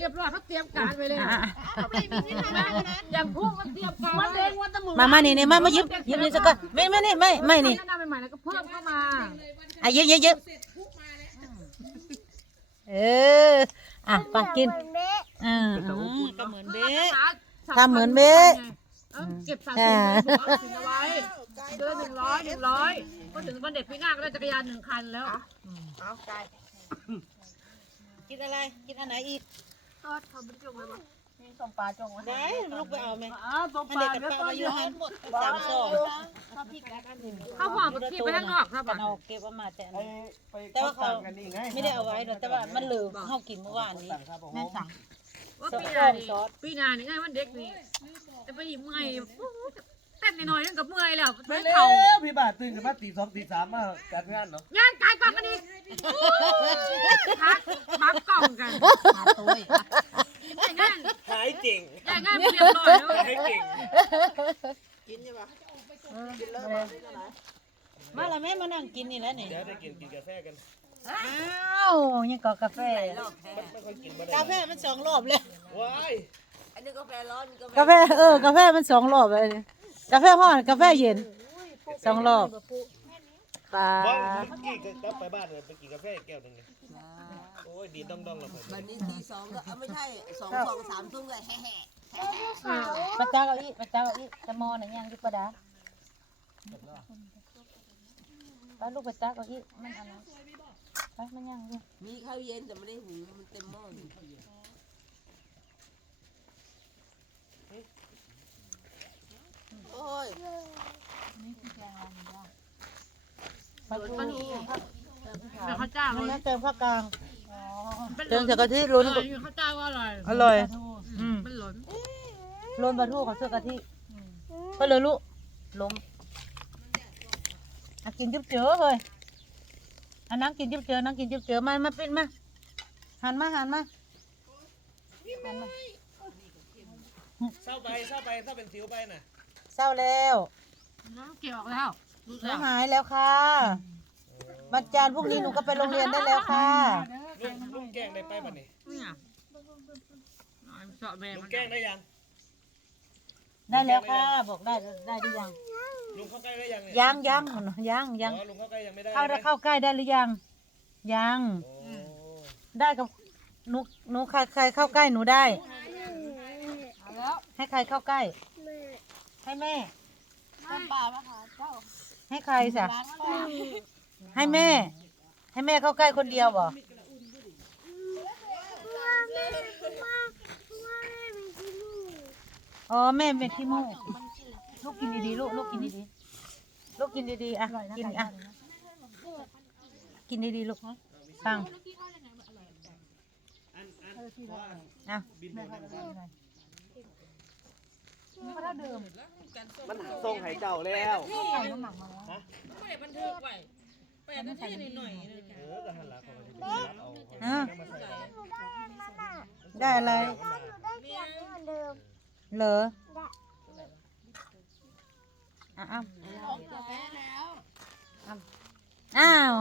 เรียบร้อยเขาเตรียมการไว้เลยอะอะอย่างพวกมันเตรียมการมันเองวันตะมือมามานี่นี่มามาหยิบหยิบนี่สักก่อนไม่ไม่นี่ไม่ไม่นี่แนะนำใหม่ๆแล้วก็เพิ่มเข้ามาอะหยิบหยิบหยิบเอออะไปกินอ่าอืมก็เหมือนเบ๊ะทำเหมือนเบ๊ะเออเก็บสะสมไว้ถือว่าถึงเอาไว้เดือนหนึ่งร้อยหนึ่งร้อยก็ถึงวันเด็กปีหน้าก็ได้จักรยานหนึ่งคันแล้วกินอะไร กินอันไหนอีก ทอดทำเป็นจงเลยมั้ยส่งปลาจงได้ลูกไปเอาไหมอ้าวตรงอันปลาเด็กกับแล้วปลาก็อายุเยอะหันสามสองข้าวหอมที่ไปข้างนอกครับกันเอาเก็บเอามาแต่อันไปนี้ไปแต่ว่าเขาสั่งกันนี่ไงไม่ได้เอาไว้หรอกแต่ว่ามันเหลือเขากินเมื่อวานนี้สั่งครับผมแม่สั่งว่าปีหน้านี่ปีหน้านี่ไงวันเด็กนี่จะไปหยิบเมื่อย เต้นหน่อยๆนั่นกับเมื่อยแล้วไม่ไม่แล้เข่าวพี่บาทตื่นกันมาตีสองตีสามมาจัดงานเนาะย่างกายกล่องกันอีกพักพักกล่องกันย่างงานหายเก่งย่างงานเรียบร้อยแล้วหายเก่งมาละแม่มานั่งกินนี่แล้วนี่เดี๋ยวได้กินกินกาแฟกันอ้าวยังก็กาแฟไม่ค่อยกินมาได้กาแฟมันสองรอบเลยว้ายกาแฟเออกาแฟมันสองรอบเลย กาแฟห้อนกาแฟเย็น สองรอบ ปลาว่าเมื่อกี้ก็กลับไปบ้านเลยไปกินกาแฟอีกแก้วหนึงไงโอ้ยดีดองๆแล้วผมวันนี้ตีสองก็เอาไม่ใช่สองสองสามทุ่มก็แห่แห่ปลาจ้าเก้าอี้ปลาจ้าเก้าอี้ตะมอน่ะยังอยู่ปลาดาปลาลูกปลาจ้าเก้าอี้มันอันนั้นไปมันยังอยู่มีข้าวเย็นแต่ไม่ได้หุงมันเต็มหม้ออยู่โอ้ย ปลาทูปลาทูเดี๋ยวเขาจ้างมันเลนั่ยนเติมข้าวกลางเป็นหเติล่มนจากกะทิล้นเออเขาจ้างว่าอร่อยอร่อยอืมเป็นหล่นล้นปลาทูของเสื้อกะทิก็เลยลูกล้มอะกินจุ๊บเจ๋อเลยอันนั่งกินจุ๊บเจ๋อนั่งกินจุ๊บเจ๋อมามาปิดมาหันมาหันมาหันมาเศร้าไปเศร้าไปถ้าเป็นสิวไปน่ะเศร้าแล้วน้ำเกี่ยวออกแล้วรู้ หนูแล้วหายแล้วค่ะวันจันทร์พรุ่งนี้หนูก็ไปโรงเรียนได้แล้วค่ะ ลุงลุงแกล้งได้ไปป่ะนี่เนี่ยเอาเจาะแม่ลุมังนแกล้งได้ยัง ได้แล้วค่ะ บอกได้ได้หรือยัง ลุงเข้าใกล้ได้ยังเนี่ยยังยังยังยังอ๋อลุงเข้าใกล้ยังไม่ได้เข้าได้เข้าใกล้ได้หรือยัง ยัง โอ้ได้กับหนูหนูใครใครเข้าใกล้หนูได้ ให้ใครเข้าใกล้ ให้แม่ ให้ใครสะให้แม่ ให้แม่เข้าใกล้คนเดียวบ่อ๋อแม่เป็นขี้มูกลูกกินดีๆลูกลูกกินดีๆลูกกินดีๆอะกินอะกินดีๆลูกฟังอั นอันว่าอะบินหมดแล้วมันส่งให้เจ้าแล้วไม่ได้บันทึกไว้ไปอันนั้นที่หน่อยๆนึงเออก็หันหลังเขาไปที่รับเอาอะเอามาใส่ได้อะไรเหรออะอ้าวอ้าว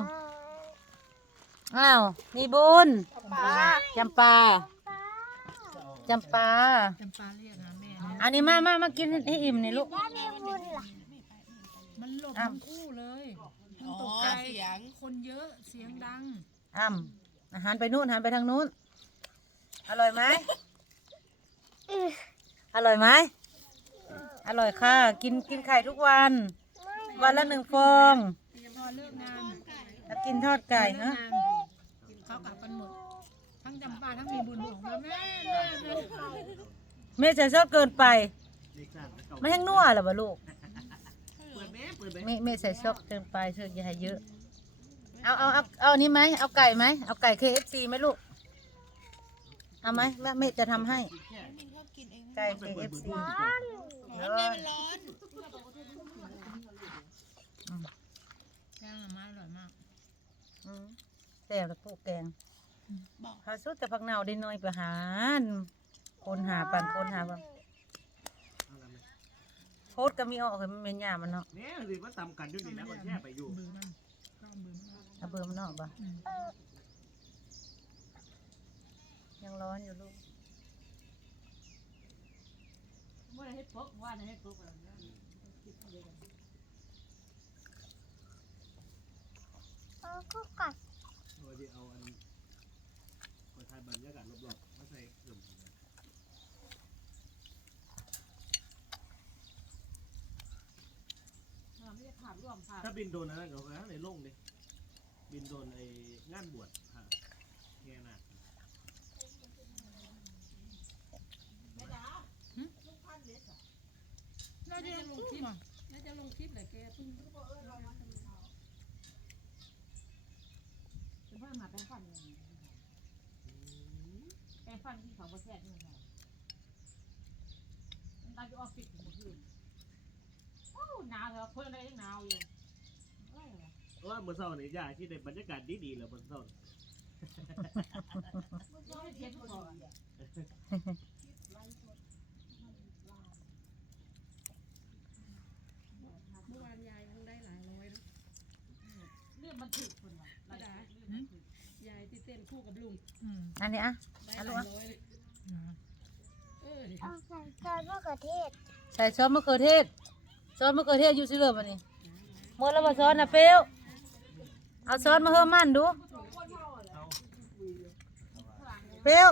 อ้าวมีบุญจำปาจำปาจำปาเรียกนะแม่ อันนี้มามามากินให้อิ่มนี่ลูกมันหลบอ้าวทั้งคู่เลยมันอ๋ตอกใจเสียงคนเยอะเสียงดังอ้ำอาหารไปนู่นอาหารไปทางนู้น อร่อยไหมอร่อยไหมอร่อยค่ะ กินกินไข่ทุกวัน วันละหนึ่งฟองพอเลิกงานแล้วกินทอดไก่เลิฮะกงานเขากลับกันหมด ทั้งจำปาทั้งมีบุญของแม่แม่แม่ ไม่ใส่ซอสเกินไปไม่ให้นัวหรอวะลูกไม่ไม่ใส่ซอสเกินไปเชื่ออย่าให้เยอะ เอาเอาเอาเอาอันนี้ไหมเอาไก่ไหมเอาไก่ KFC ไหมลูก เอาไหมแม่เมจะทำให้ ไก่ KFC เออแกงหน่อไม้อร่อยมากอืมแต่ละปูแกงพาสุดแต่ผักเน่าได้น้อยประหาร คนหาปันคนหาบ้างโคตรก็มีออกเลยมันเป็นหยามันเนาะเนี่ยสิว่าตำกันอยู่นี่นะคนแช่ไปอยู่เอาเบอร์มันออกปะยังร้อนอยู่ลูกเมื่อไหร่ให้ปุ๊บว่าให้ปุ๊บอะไรเนี่ยเดียวกันเออก็กัดโดยที่เอาอันขอทายบรรยากาศรอบๆมาใส่เกลือไม่ได้ผ่านร่วมผ่าน ถ้าบินโดนอะไรก็ในโล่งดิบินโดนไอ้งานบวชฮะแค่น่ะน่าจะลงคลิปน่าจะลงคลิปแหละแกเพิ่งเป็นเพื่อนมาแปลงฟันเนี่ยแปลงฟันที่เขาประแทกนี่ค่ะมันตายอยู่ออฟฟิศเมื่อคืนโอ้หนาวเหรอคนอะไรยังหนาวอยู่เอ้ยว่า เมื่อเช้านี่ยาที่ได้บรรยากาศดีๆแล้วเมื่อเช้าร้อยเทียนทุกคนเมื่อวานยายคงได้หลายร้อยนะเรื่องมันถึกคนว่ะป้าดายายที่เต้นคู่กับลุงอันนี้อะได้หลายร้อยเลยเออเดี๋ยวเอาใส่ซอสมะเขือเทศใส่ซอสมะเขือเทศซอสมะเขือเทศอยู่ซิเลยวันนี้หมดแล้วบ่ซอสนะเปรี้ยว เอาซอสมาเพิ่มมันดูเปรี้ยว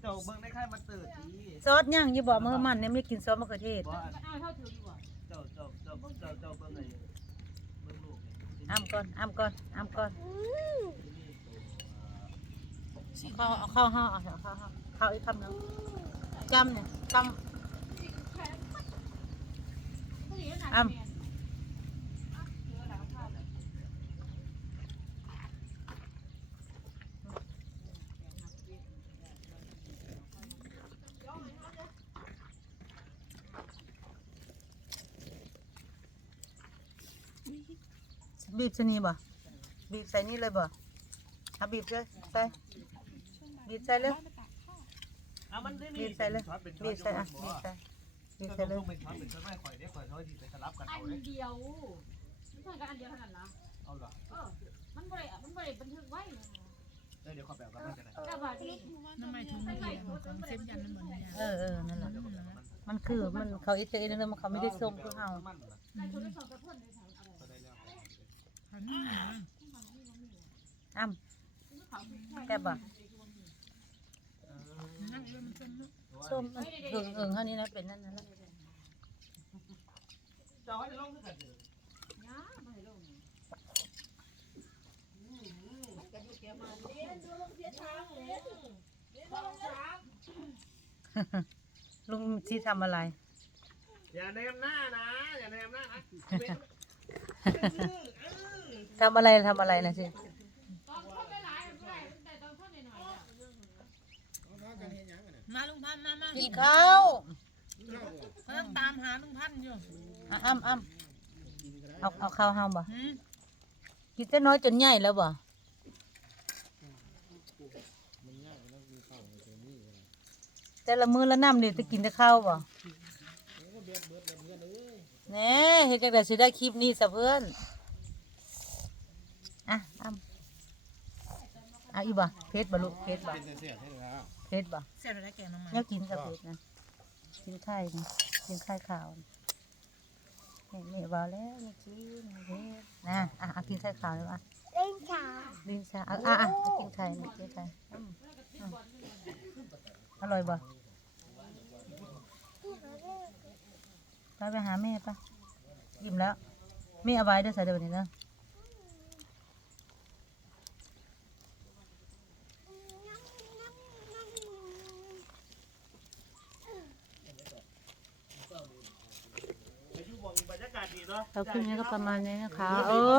เจ้าเบิ่งได้ค่ายมาเติร์ดดีซอสย่างอยู่บ่มาเพิ่มมันเนี่ยไม่ได้กินซอสมะเขือเทศบ่อ้าวเท่าถือดีกว่าเจ้าเจ้าเจ้าเจ้าเจ้าเบิ่งไอ้เบิ่งลูกอ้ำก่อนอ้ำก่อนอ้ำก่อนข้าวเอาข้าวห้าเอาข้าวห้าข้าวอีกคำหนึงจำเนี่ยจำอ้ำ บีบใส่นี่บ่บีบใส่นี่เลยบ่เอาบีบเลยใส่บีบใส่เลยอะมันได้บีบใส่เลยช้อนเป็นช้อนบีบใส่อะยกบีบใส่บีบมันใส่บ่เลยต้องเป็นช้อนเป็นช้อนไม่ข่อยเด้ข่อยช้อนที่ไปสลับกันอัเอานเลยเดียวไม่ใช่กันอันเดียวเท่านั้นนะเอาเหรอเออมันบริมันบริบันทึกไว้เดี๋ยวเดี๋ยวขอแปลกันมันกันนะแต่ว่าที่น้ำไม้ถุงเดียวของเซฟยันนั่นเหมือนยายเออเออนั่นแหละมันคือมันเขาอีเตอร์นั่นมันเขาไม่ได้ส่งคือเฮามันเหรอการชนได้สองกระพ่นได้สองอะไรก็ได้แล้ว หันมาอ้ำแซ่บบ่ส้มเอิงเอิงเท่านี้นะเป็นนั่นนั่นและเจ้าไว้ในร่องกันเถอะย่าไม่ลงลุงที่ทำอะไร อย่าแนมหน้านะ อย่าแนมหน้านะ ทำอะไรทำอะไรนะสิตอนพ่นได้หลายไม่ได้แต่ตอนพ่นหน่อยมาลุงพันธุ์มามากินข้าวเขาต้องตามหาลุงพันธุ์อยู่อะอ้ำอ้ำเอาเอาข้าวห้ามบ่หืมกินแต่น้อยจนใหญ่แล้วบ่แต่ละมื้อละน้ำนี่จะกินแต่ข้าวบ่แหน่เฮ็ดจังได๋สิได้คลิปนี้ซะเพื่อนอะอ้ำอ่ะอีบ่เผ็ดบ่ลูกเผ็ดบ่เผ็ดบ่เสร็จแล้วได้แกงน้ำมันแล้วกินกับเผ็ดนะกินไข่นะกินไข่ขาวนะนี่นี่ว่าแล้วนี่กินเผ็ดนะอะอะกินไข่ขาวเลยว่ะเล่นชาลินชาอะอะอะกินไข่นี่กินไข่อืมอืมอร่อยบ่ไปไปหาแม่ปะอิ่มแล้วแม่เอาไว้เด้วยใส่เดี๋ยวนี้เนอะไปอยู่บ่มีบรรยากาศดีเนาะ คลิปนี้ก็ประมาณนี้นะคะ เออ